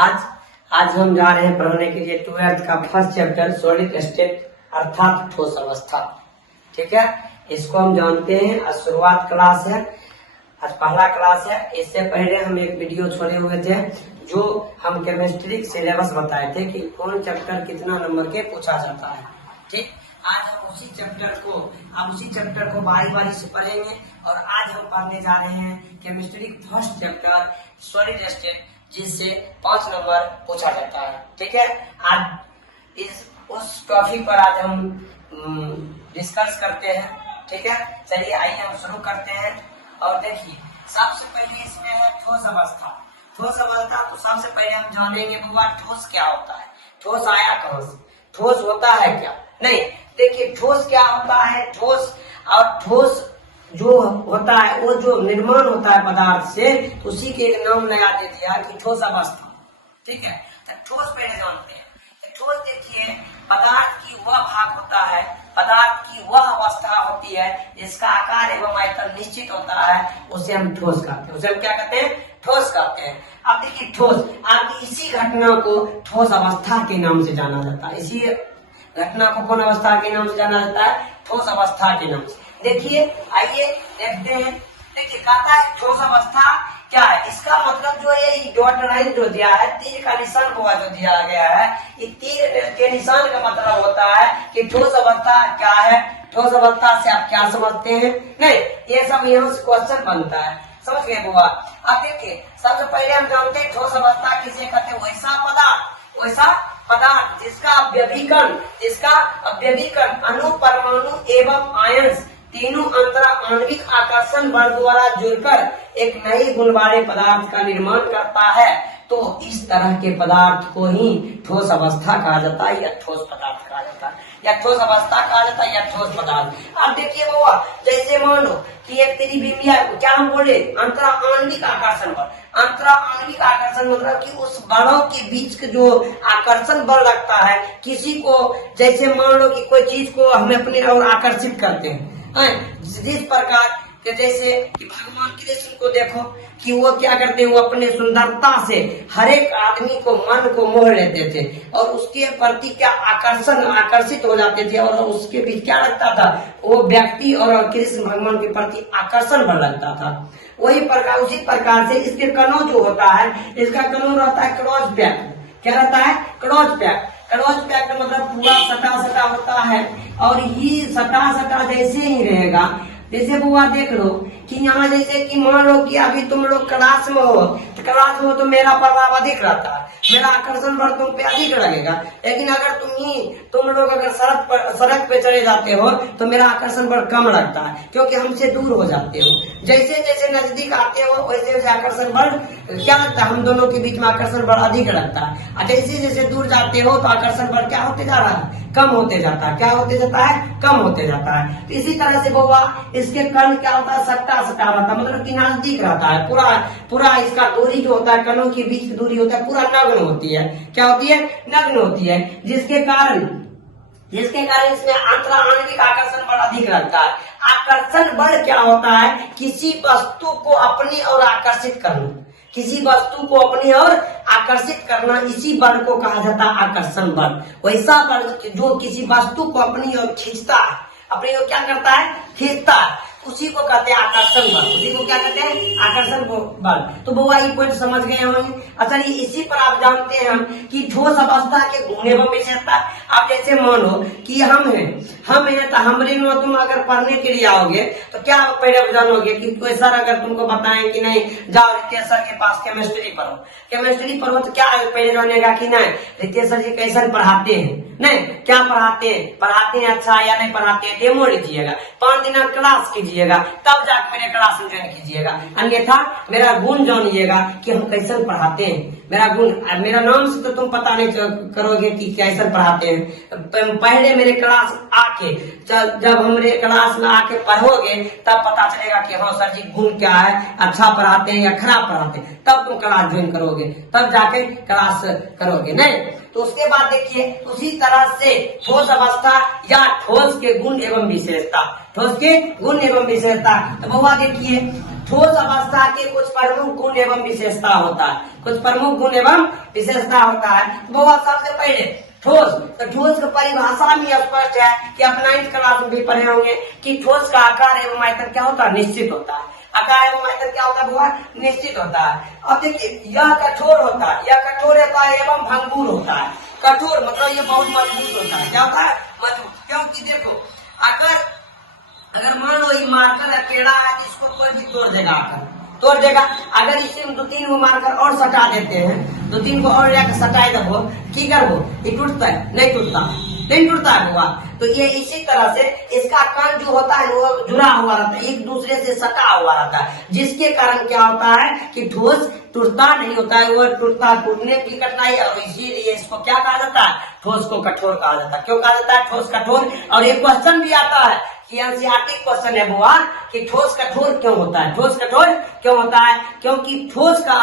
आज आज हम जा रहे हैं पढ़ने के लिए 12th का फर्स्ट चैप्टर सॉलिड स्टेट अर्थात ठोस अवस्था। ठीक है, इसको हम जानते हैं। आज शुरुआत क्लास है, आज पहला क्लास है। इससे पहले हम एक वीडियो छोड़े हुए थे जो हम केमिस्ट्री सिलेबस बताए थे कि कौन चैप्टर कितना नंबर के पूछा जाता है। ठीक, आज हम उसी चैप्टर को बारी बारी से पढ़ेंगे और आज हम पढ़ने जा रहे हैं chemistry first chapter solid state, जिससे 5 नंबर पूछा जाता है। ठीक है, आज उस टॉपिक पर आज हम डिस्कस करते हैं। ठीक है, चलिए आइए हम शुरू करते हैं। और देखिए, सबसे पहले इसमें है ठोस अवस्था। ठोस अवस्था तो सबसे पहले हम जानेंगे बाबा ठोस क्या होता है, ठोस आया कहाँ से, ठोस होता है क्या नहीं। देखिए, ठोस क्या होता है, ठोस और ठोस जो होता है वो जो निर्माण होता है पदार्थ से, उसी के एक नाम लगा दे दिया कि ठोस अवस्था। ठीक है, तो ठोस पहले जानते हैं। तो ठोस देखिए, पदार्थ की वह भाग होता है, पदार्थ की वह अवस्था होती है जिसका आकार एवं आयतन निश्चित होता है, उसे हम ठोस कहते हैं। उसे हम क्या कहते हैं, ठोस कहते हैं। अब देखिए, ठोस आपकी इसी घटना को ठोस अवस्था के नाम से जाना जाता है। इसी घटना को कौन अवस्था के नाम से जाना जाता है, ठोस अवस्था के नाम से। देखिए, आइए देखते हैं। देखिए, कहता है ठोस अवस्था क्या है। इसका मतलब जो है डॉट लाइन जो दिया है, तीर का निशान हुआ जो दिया गया है, ये तीर के निशान का मतलब होता है कि ठोस अवस्था क्या है। ठोस अवस्था से आप क्या समझते हैं, नहीं ये सब यहाँ से क्वेश्चन बनता है, समझ गए बुआ। अब देखिए, सबसे पहले हम जानते हैं ठोस अवस्था किसे कहते हैं। वैसा पदार्थ जिसका अव्यवीकरण अणु, परमाणु एवं आयंस तीनों अंतरा आणविक आकर्षण बल द्वारा जुड़कर एक नए गुण वाले पदार्थ का निर्माण करता है, तो इस तरह के पदार्थ को ही ठोस अवस्था कहा जाता है, या ठोस पदार्थ कहा जाता है, या ठोस अवस्था कहा जाता है, या ठोस पदार्थ। अब देखिए बाबा, जैसे मान लो कि एक त्रिविमीय, क्या हम बोले, अंतरा आणविक आकर्षण बल। अंतरा आणविक आकर्षण मतलब कि उस बलों के बीच के जो आकर्षण बल लगता है किसी को, जैसे मान लो कि कोई चीज को हमें अपने और आकर्षित करते हैं, जिस प्रकार के जैसे कि भगवान कृष्ण को देखो कि वो क्या करते हैं, वो अपने सुंदरता से हर एक आदमी को मन को मोह लेते थे और उसके प्रति क्या आकर्षित हो जाते थे, और उसके बीच क्या लगता था, वो व्यक्ति और कृष्ण भगवान के प्रति आकर्षण बल लगता था। उसी प्रकार से इसके कणों जो होता है, इसका कणों रहता है क्रॉस पैक। क्या रहता है, क्रॉस पैक। क्रॉस पैक का मतलब पूरा सटा होता है, और ये सटा जैसे ही रहेगा। जैसे बुआ देख लो कि यहाँ जैसे कि मान लो कि अभी तुम लोग क्लास में हो, तो मेरा प्रभाव अधिक रहता है, मेरा आकर्षण बल तुम पे अधिक लगेगा। लेकिन अगर तुम लोग अगर सड़क पे चले जाते हो तो मेरा आकर्षण बल कम लगता है, क्योंकि हमसे दूर हो जाते हो। जैसे जैसे नजदीक आते हो वैसे वैसे आकर्षण बल क्या लगता है, हम दोनों के बीच में आकर्षण बल अधिक लगता है। और जैसे जैसे दूर जाते हो तो आकर्षण बल क्या होते जा रहा है, कम होते जाता है। क्या होते जाता है, कम होते जाता है। तो इसी तरह से बाबा इसके कण क्या होता है, सट्टा रहता है, मतलब कि नजदीक रहता है। पूरा इसका दूरी जो होता है, कणों के बीच की दूरी होता है, पूरा नग्न होती है। क्या होती है, नग्न होती है, जिसके कारण इसमें अंतरा आणविक आकर्षण बल अधिक लगता है। आकर्षण बल क्या होता है, किसी वस्तु को अपनी ओर आकर्षित करना, किसी वस्तु को अपनी ओर आकर्षित करना, इसी बल को कहा जाता है आकर्षण बल। वैसा बल जो किसी वस्तु को अपनी ओर खींचता है, अपनी ओर क्या करता है, खींचता है, उसी को कहते हैं आकर्षण बल। उसी को क्या कहते हैं, आकर्षण बल। तो बुआ ये पॉइंट समझ गए हम। अच्छा, इसी पर आप जानते हैं हम कि ठोस अवस्था के गुण एवं विशेषता। आप जैसे मानो कि हम हैं तो हमरे में तुम अगर पढ़ने के लिए आओगे तो क्या पहले जानोगे कि कोई सर अगर तुमको बताएं कि नहीं जाओ रितेश सर के पास केमिस्ट्री पढ़ो, तो क्या पहले जानेगा कि नहीं रितेश सर जी कैसे पढ़ाते हैं, नहीं क्या पढ़ाते हैं अच्छा या नहीं पढ़ाते हैं, डेमो लीजिएगा, 5 दिन क्लास कीजिएगा, तब जाकर मेरे क्लास में ज्वाइन कीजिएगा। अन्यथा मेरा गुण जानिएगा कि हम कैसे पढ़ाते हैं। मेरा नाम से तो तुम पता नहीं करोगे कि कैसे पढ़ाते हैं। पहले मेरे क्लास आके, जब हमारे क्लास में आके पढ़ोगे तब पता चलेगा कि हाँ सर जी गुण क्या है, अच्छा पढ़ाते हैं या खराब पढ़ाते हैं, तब तुम क्लास ज्वाइन करोगे, तब जाके क्लास करोगे। नहीं तो उसके बाद देखिए, उसी तरह से ठोस अवस्था या ठोस के गुण एवं विशेषता, ठोस के गुण एवं विशेषता। तो बुआ देखिए, ठोस अवस्था के कुछ प्रमुख गुण एवं विशेषता होता है, कुछ प्रमुख गुण एवं विशेषता होता है। तो वो सबसे पहले ठोस, तो ठोस की परिभाषा में स्पष्ट है कि आप 9th क्लास में भी पढ़े होंगे कि ठोस का आकार एवं आयतन क्या होता है, निश्चित होता है। आकार एवं आयतन क्या होता है बुआ, निश्चित होता है। अब देखिए यह कठोर होता है, यह कठोर होता है एवं भंगुर होता है। कठोर मतलब ये बहुत मजबूत होता है, क्या होता है, मजबूत। क्योंकि देखो अगर मान लो ये मार्कर है, पेड़ा है, तो इसको कोई भी तोड़ देगा, आकर तोड़ देगा। अगर इसे 2-3 गो मार्कर और सटा देते हैं, 2-3 को और जाकर सटाए दबो, की करबो, ये टूटता है, नहीं टूटता, नहीं टूटता है हुआ। तो ये इसी तरह से इसका कण जो होता है वो जुड़ा हुआ रहता है, एक दूसरे से सटा हुआ रहता है, जिसके कारण क्या होता है कि ठोस टूटता नहीं होता है, वो टूटने की कठिनाई है, और इसीलिए इसको क्या कहा जाता है, ठोस को कठोर कहा जाता है। क्यों कहा जाता है ठोस कठोर? और एक क्वेश्चन भी आता है कि एनसीईआरटी क्वेश्चन है बुआ कि ठोस कठोर क्यों होता है, ठोस कठोर क्यों होता है? क्योंकि ठोस का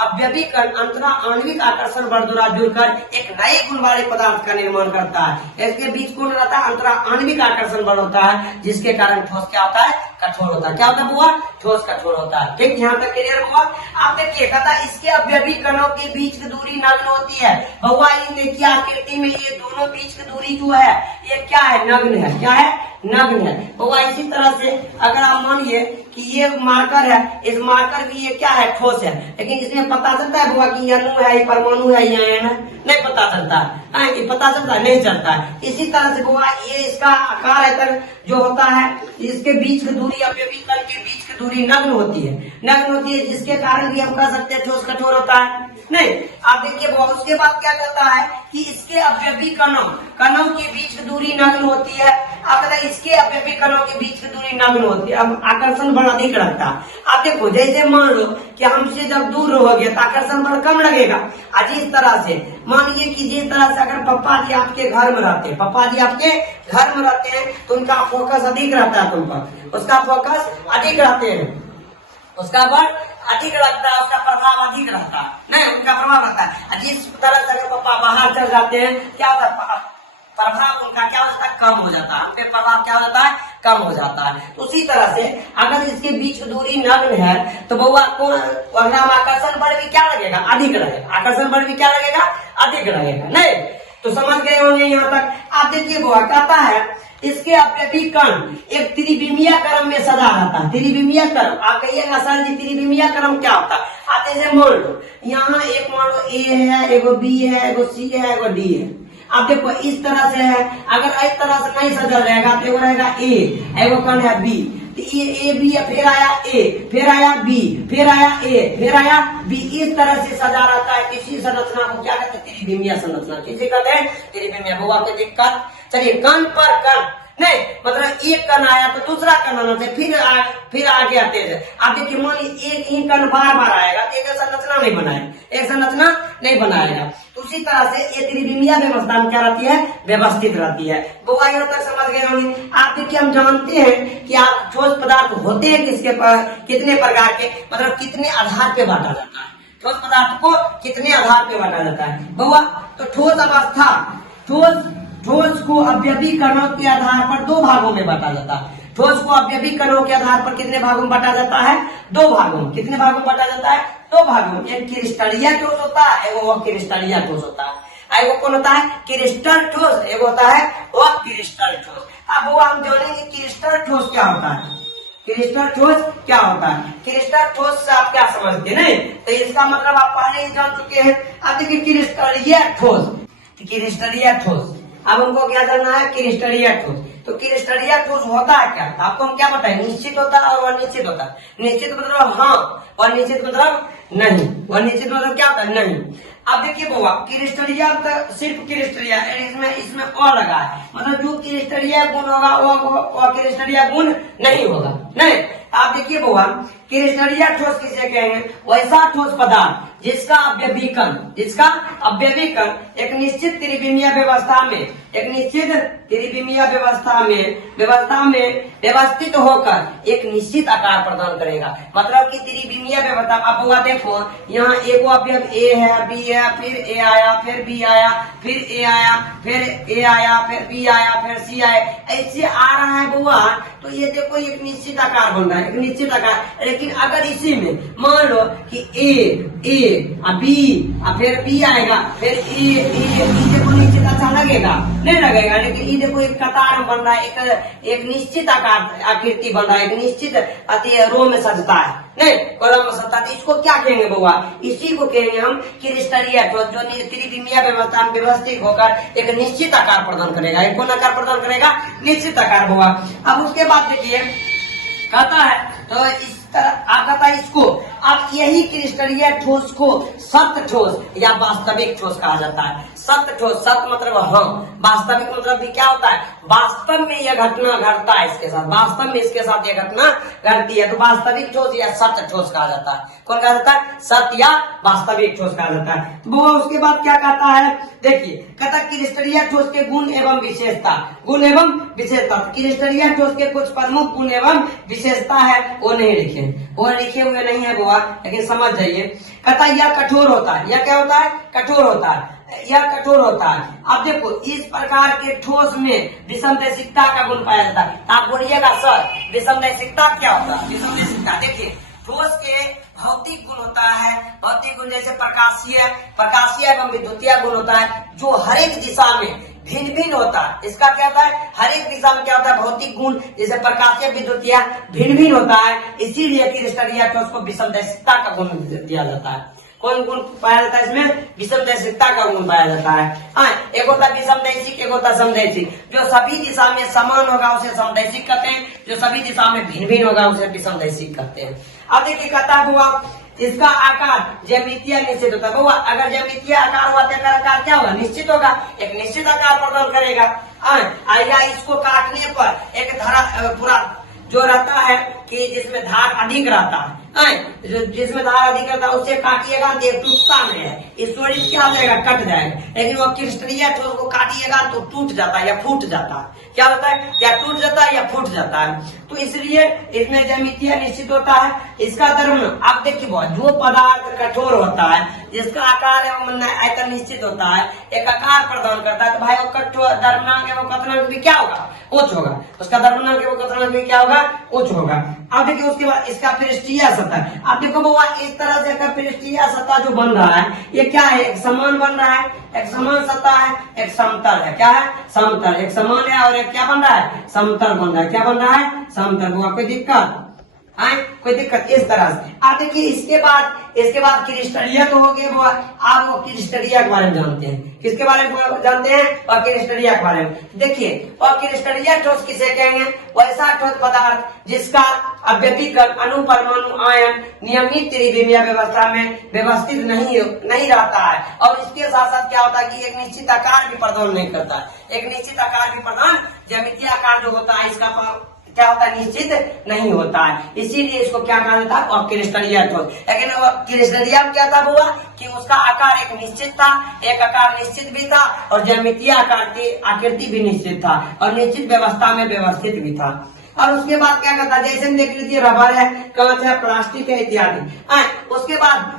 अवयवीकरण अंतरा आणविक आकर्षण बल द्वारा जुड़कर एक नए गुण वाले पदार्थ का निर्माण करता है। इसके बीच कौन रहता है, अंतरा आणविक आकर्षण बल होता है, जिसके कारण ठोस क्या होता है, कठोर होता है। क्या होता है बुआ, ठोस कठोर होता है। ठीक, यहाँ तक क्लियर हुआ? आप देखिए कहता इसके अवयवीकरणों के बीच की दूरी नग्न होती है। बुआ ये देखिए आकृति में ये दोनों बीच की दूरी जो है ये क्या है, नग्न है। क्या है, नग्न है। बुआ इसी तरह से अगर आप मानिए कि ये मार्कर है, इस मार्कर भी ये क्या है, ठोस है, लेकिन इसमें पता चलता है बुआ कि ये अणु है, ये परमाणु है, ये आयन है, नहीं पता चलता है, ये पता चलता है, नहीं चलता है। इसी तरह से बुआ ये इसका आकार आयतन जो होता है, इसके बीच की दूरी अवयवीकरण के बीच की दूरी नग्न होती है, नग्न होती है, जिसके कारण भी हम कह सकते हैं ठोस कठोर होता है। नहीं, आप देखिए बुआ उसके बाद क्या कहता है कि इसके अवयवी कणों के बीच की दूरी नग्न होती है। अगर इसके अवयवी कणों के बीच की दूरी नग्न होती है, अब आकर्षण बल अधिक लगता है। आप देखो जैसे मान लो कि हमसे जब दूर रहोगे तो आकर्षण बल कम लगेगा। आज इस तरह से मानिए कि जिस तरह से अगर पप्पा जी आपके घर में रहते हैं, पप्पा जी आपके घर में रहते हैं तो उनका फोकस अधिक रहता है तुम पर, उसका फोकस अधिक रहते हैं, उसका बल अधिक लगता है, उसका प्रभाव अधिक रहता है, नहीं उनका प्रभाव रहता है। जिस तरह से अगर पापा बाहर चल जाते हैं क्या होता है, प्रभाव उनका क्या होता है, कम हो जाता है, उनके प्रभाव क्या हो जाता है, कम हो जाता है। तो उसी तरह से अगर इसके बीच दूरी नग्न है तो बउआ को आकर्षण बल भी क्या लगेगा, अधिक लगेगा, आकर्षण बल भी क्या लगेगा, अधिक लगेगा। नहीं तो समझ गए होंगे यहाँ तक। आप देखिए बुआ कहता है इसके अवयवीकरण एक त्रिविमीय क्रम में सदा रहता है। त्रिविमीय क्रम, आप कहिएगा सर जी त्रिविमीय क्रम क्या होता है? आते से मान लो यहाँ एक मान लो ए है, एगो बी है, एगो सी है, एगो डी है। आप देखो इस तरह से है, अगर इस तरह से नहीं सजल रहेगा तो एगो रहेगा ए, एगो कौन है बी, तो ये ए बी है, फिर आया ए, फिर आया बी, फिर आया ए, फिर आया बी, इस तरह से सजा रहता है। किसी संरचना को क्या कहते हैं, त्रिविमीय संरचना। किसी कहते हैं त्रिविमीय। बुआ को दिक्कत, चलिए कण पर कण नहीं मतलब एक कण आया तो दूसरा कण आना चाहिए, फिर आगे आते हैं। आप देखिए मान लीजिए एक ही कण बार बार आएगा तो एक संरचना नहीं बनाएगा, एक संरचना नहीं बनाएगा। तो उसी तरह से ये त्रिविमीय व्यवस्था में क्या रहती है, व्यवस्थित रहती है। बुआ यहाँ तक समझ गए होंगे। आप देखिए हम जानते हैं कि आप ठोस पदार्थ होते हैं किसके पर, कितने प्रकार के, मतलब कितने आधार पे बांटा जाता है, ठोस पदार्थ को कितने आधार पे बांटा जाता है बुआ। तो ठोस अवस्था, ठोस को अवयवीकरणों के आधार पर 2 भागों में बांटा जाता है। ठोस को अवयवीकरणों के आधार पर कितने भागों में बांटा जाता है, 2 भागों में। कितने भागों में बांटा जाता है, 2 भागों में। एक क्रिस्टलीय ठोस होता है, एगो क्रिस्टलीय ठोस होता है। एगो कौन होता है, क्रिस्टल ठोस, एगो होता है वो क्रिस्टल ठोस। अब वो हम जानेंगे क्रिस्टल ठोस क्या होता है, क्रिस्टल ठोस क्या होता है। क्रिस्टल ठोस से आप क्या समझते हैं, नहीं तो इसका मतलब आप पहले ही जान चुके हैं। अब देखिए क्रिस्टलीय ठोस, क्रिस्टलीय ठोस, अब हमको क्या करना है, क्रिस्टलीय ठोस। तो क्रिस्टलीय ठोस होता है क्या, आपको हम क्या बताएं, निश्चित होता है और अनिश्चित होता है। निश्चित मतलब हाँ, और निश्चित मतलब नहीं, और निश्चित मतलब क्या होता है, नहीं। अब देखिए बुआ क्रिस्टलीय तो सिर्फ क्रिस्टलीय, इसमें और लगा है, मतलब जो क्रिस्टलीय गुण होगा वो क्रिस्टलीय गुण नहीं होगा। नहीं आप देखिए बुआ क्रिस्टलीय ठोस किसे कहेंगे, वैसा ठोस पदार्थ जिसका अव्यवीकरण एक निश्चित त्रिविमीय व्यवस्था में व्यवस्थित होकर एक निश्चित आकार प्रदान करेगा। मतलब कि त्रिविमीय व्यवस्था, अब हुआ देखो यहाँ एक अवयव ए है, बी है, फिर ए आया, फिर बी आया, फिर ए आया, फिर ए आया, फिर बी आया, फिर सी आया, ऐसे आ रहा है बुआ। तो ये देखो एक निश्चित आकार बन रहा है, एक निश्चित आकार। लेकिन अगर इसी में मान लो कि ए बी, फिर बी आएगा, फिर ए देखो निश्चित अच्छा लगेगा? नहीं लगेगा। लेकिन ये देखो एक कतार बन रहा है, एक निश्चित आकार आकृति बन रहा है, एक निश्चित अति रो में सजता है, नहीं कॉलम में सजता है। इसको क्या कहेंगे बुआ? इसी को कहेंगे हम क्रिस्टलीय ठोस, जो त्रिविमीय व्यवस्था में व्यवस्थित होकर एक निश्चित आकार प्रदान करेगा। एक कौन आकार प्रदान करेगा? निश्चित आकार बुआ। अब उसके बाद देखिए कहता है, तो इस तरह आप कहता है इसको, अब यही क्रिस्टलीय ठोस को सत्य ठोस या वास्तविक ठोस कहा जाता है। सत्य ठोस, सत्य मतलब हाँ, वास्तविक मतलब भी क्या होता है? वास्तव में यह घटना घटता है इसके साथ, वास्तव में इसके साथ यह घटना घटती है, तो वास्तविक ठोस या सत्य ठोस कहा जाता है। कौन कहा जाता है? सत्य या वास्तविक ठोस कहा जाता है। वो उसके बाद क्या कहता है? देखिए कहता क्रिस्टलीय ठोस के गुण एवं विशेषता, गुण एवं विशेषता। क्रिस्टलीय ठोस के कुछ प्रमुख गुण एवं विशेषता है, वो नहीं लिखे, वो लिखे हुए नहीं है बुआ, लेकिन समझ जाइए। कहता यह कठोर होता है, यह क्या होता है? कठोर होता है, यह कठोर होता है। अब देखो इस प्रकार के ठोस में विषमदैशिकता का गुण पाया जाता है। आप बोलिएगा सर विषमदैशिकता क्या होता है? विषमदैशिकता देखिए ठोस के भौतिक गुण होता है, भौतिक गुण जैसे प्रकाशीय एवं विद्युतीय गुण होता है, जो हर एक दिशा में भिन्न भिन्न होता है। इसका क्या होता है? हर एक दिशा में क्या होता है? भौतिक गुण जैसे प्रकाशीय विद्युतीय भिन्न भिन्न होता है। इसीलिए क्रिस्टलीय ठोस को विषमदैशिकता का गुण दिया जाता है। कौन गुण पाया जाता है इसमें? विषमदैशिकता का गुण पाया जाता है। हाँ, एक होता है विषमदैशिक, एक होता है समदैशिक। जो सभी दिशा में समान होगा उसे समदैशिक कहते हैं, जो सभी दिशा में भिन्न भिन्न होगा उसे विषमदैशिक कहते हैं। अब देखिए कहता हुआ इसका आकार ज्यामितीय निश्चित होता है। बहुआ अगर ज्यामितीय आकार हुआ तो आकार क्या होगा? निश्चित होगा, एक निश्चित आकार प्रदान करेगा। या इसको काटने पर एक धारा पूरा जो रहता है कि जिसमें धार अधिक रहता है, जिसमें धार अधिक रहता है उससे काटिएगा तो टूटता नहीं है, स्टोरेज क्या हो जाएगा? कट जाएगा। लेकिन वो क्रिस्टलीय ठोस को काटिएगा तो टूट जाता है या फूट जाता है। क्या होता है? या टूट जाता है या फूट जाता है। तो इसलिए इसमें ज्यामितीय निश्चित होता है। इसका द्रव्यमान आप देखिए जो पदार्थ कठोर होता है, जिसका आकार एवं आयतन निश्चित होता है, एक आकार प्रदान करता है, तो भाई वो कठोर द्रव्यमान एवं कथनांक भी क्या होगा? उच्च होगा। उसका द्रव्यमान एवं कथनांक भी क्या होगा? उच्च होगा। अब देखिए उसके बाद इसका पृष्ठीय सतह, आप देखो बाबा इस तरह से पृष्ठीय सतह जो बन रहा है ये क्या है? एक समान बन रहा है, एक समान सतह है, एक समतल है। क्या है? समतल। एक समान है और एक क्या बन रहा है? समतल बन रहा है। क्या बन रहा है? समतल। हुआ कोई दिक्कत? कोई दिक्कत? इस तरह से आप देखिए इसके बाद क्रिस्टलीय तो हो गए। वो आप वो क्रिस्टलीय के बारे में जानते हैं। किसके बारे में जानते हैं? और क्रिस्टलीय के बारे में देखिए। और क्रिस्टलीय ठोस किसे कहेंगे? वैसा ठोस पदार्थ जिसका अव्यतिकरण अणु परमाणु आयन नियमित त्रिविमीय व्यवस्था में व्यवस्थित नहीं रहता है, और इसके साथ साथ क्या होता है कि एक निश्चित आकार भी प्रदान नहीं करता है। एक निश्चित आकार भी प्रदान, ज्यामितीय आकार जो होता है इसका क्या होता है? निश्चित नहीं होता है। इसीलिए इसको क्या कहा जाता है? और क्रिस्टलीय ठोस। लेकिन क्रिस्टलीय में क्या था हुआ कि उसका आकार एक निश्चित था, एक आकार निश्चित भी था, और ज्यामितीय आकार की आकृति भी निश्चित था, और निश्चित व्यवस्था में व्यवस्थित भी था। और उसके बाद क्या करता है? जैसे देख लीजिए रबर है, कांच है, प्लास्टिक है इत्यादि। उसके बाद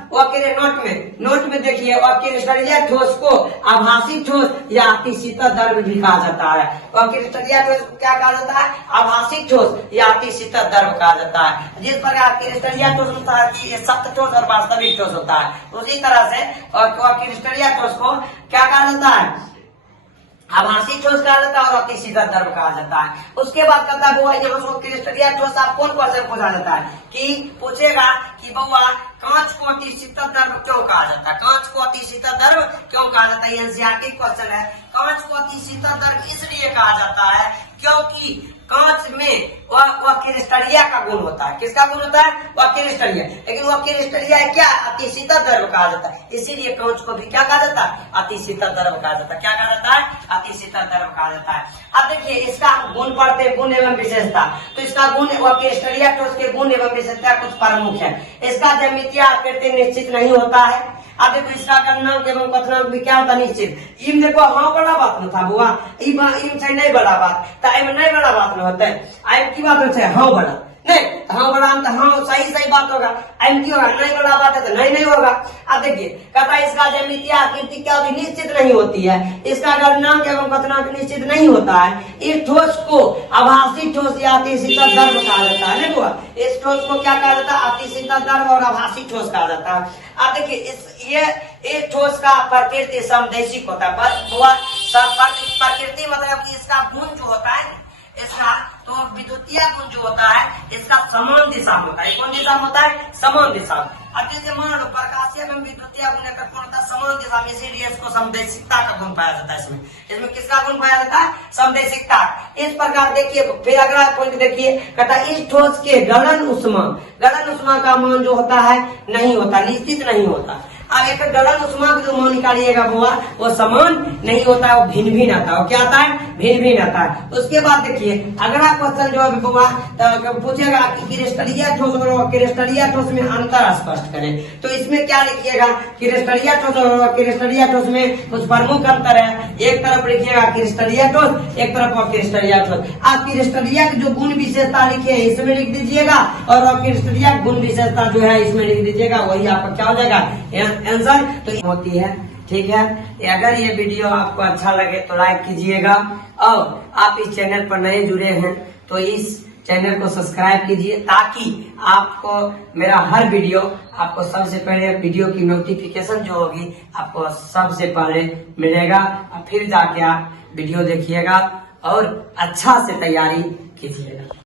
नोट में देखिए क्रिस्टलीय ठोस को आभासी ठोस या अतिशीतल द्रव्य भी कहा जाता है। और क्रिस्टलीय ठोस को क्या कहा जाता है? आभासी ठोस या अतिशीतल द्रव्य कहा जाता है। जिस प्रकार क्रिस्टलीय ठोस होता है कि सत्य ठोस और वास्तविक ठोस होता है, उसी तरह से क्रिस्टलीय ठोस को क्या कहा जाता है? आभासी ठोस कहा जाता है और अतिशीतल द्रव्य कहा जाता है। उसके बाद कहता है बुआ यहाँ से क्रिस्टलीय ठोस आप कौन क्वेश्चन पूछा जाता है कि पूछेगा कि बुआ कांच को अतिशीतल द्रव्य क्यों कहा जाता है? कांच को अतिशीतल द्रव्य क्यों कहा जाता है? एनसीईआरटी क्वेश्चन है। कांच को अतिशीतल द्रव्य इसलिए कहा जाता है क्योंकि कांच में वह क्रिस्टलिया का गुण होता है। किसका गुण होता है? वह क्रिस्टलिया। लेकिन वह क्रिस्टलिया है क्या? अति शीतल द्रव्य कहा जाता है। इसीलिए कांच को भी क्या कहा जाता है? अति शीतल द्रव्य कहा जाता है। क्या कहा जाता है? अति शीतल द्रव्य कहा जाता है। अब देखिए इसका गुण पढ़ते हैं, गुण एवं विशेषता। तो इसका गुण व क्रिस्टलिया ठोस के गुण एवं विशेषता कुछ प्रमुख है। इसका ज्यामितीय आकृति निश्चित नहीं होता है। अब देखो इसका गणनांक एवं कथनांक भी क्या होता निश्चित। इम देखो हाँ बड़ा बात न था बुआ, इम से नहीं बड़ा बात, तो इम नहीं बड़ा बात न होता है। आइम की बात होता है हाँ बड़ा नहीं, हाँ बड़ा तो हाँ सही बात होगा। एम की होगा नहीं बड़ा बात है तो नहीं होगा। अब देखिए कहता है इसका ज्यामितीय आकृति क्या होती निश्चित नहीं होती है। इसका गणनांक एवं कथनांक निश्चित नहीं होता है। इस ठोस को आभासी ठोस या अति शीतल द्रव्य कहा जाता है। नहीं हुआ, इस ठोस को क्या कहा जाता है? अति शीतल द्रव्य और आभासी ठोस कहा जाता है। अब देखिए इस ठोस का प्रकृति समदैशिक होता है। प्रकृति मतलब कि इसका गुण जो होता है इसका तो विद्युतीय गुण जो होता है इसका समान दिशा में होता है। कौन दिशा में होता है? समान दिशा में। अब जैसे मान लो प्रकाशीय एवं विद्युतीय गुण का कौन होता है? समान दिशा में, इसीलिए इसको समदैशिकता का गुण पाया जाता है। इसमें किसका गुण पाया जाता है? समदैशिकता। इस प्रकार देखिए फिर अगला पॉइंट देखिए, कहता इस ठोस के गलन उष्मा का मान जो होता है नहीं होता, निश्चित नहीं होता। अब एक गलन उष्मा का जो मान निकालिएगा बुआ वो समान नहीं होता है, वो भिन्न आता है। वो क्या आता है? भिन्न आता है। उसके बाद देखिए अगला क्वेश्चन जो है बुआ तो पूछेगा कि क्रिस्टलीय ठोस और क्रिस्टलीय ठोस में अंतर स्पष्ट करें। तो इसमें क्या लिखिएगा? क्रिस्टलीय ठोस और क्रिस्टलीय ठोस में कुछ प्रमुख अंतर है। एक तरफ लिखिएगा क्रिस्टलीय ठोस, एक तरफ क्रिस्टलीय ठोस। आप क्रिस्टलीय की जो गुण विशेषता लिखिए इसमें लिख दीजिएगा और क्रिस्टलीय गुण विशेषता जो है इसमें लिख दीजिएगा। वही आपका क्या हो जाएगा आंसर तो होती है। ठीक है, अगर ये वीडियो आपको अच्छा लगे तो लाइक कीजिएगा और आप इस चैनल पर नए जुड़े हैं तो इस चैनल को सब्सक्राइब कीजिए ताकि आपको मेरा हर वीडियो आपको सबसे पहले वीडियो की नोटिफिकेशन जो होगी आपको सबसे पहले मिलेगा। और फिर जाके आप वीडियो देखिएगा और अच्छा से तैयारी कीजिएगा।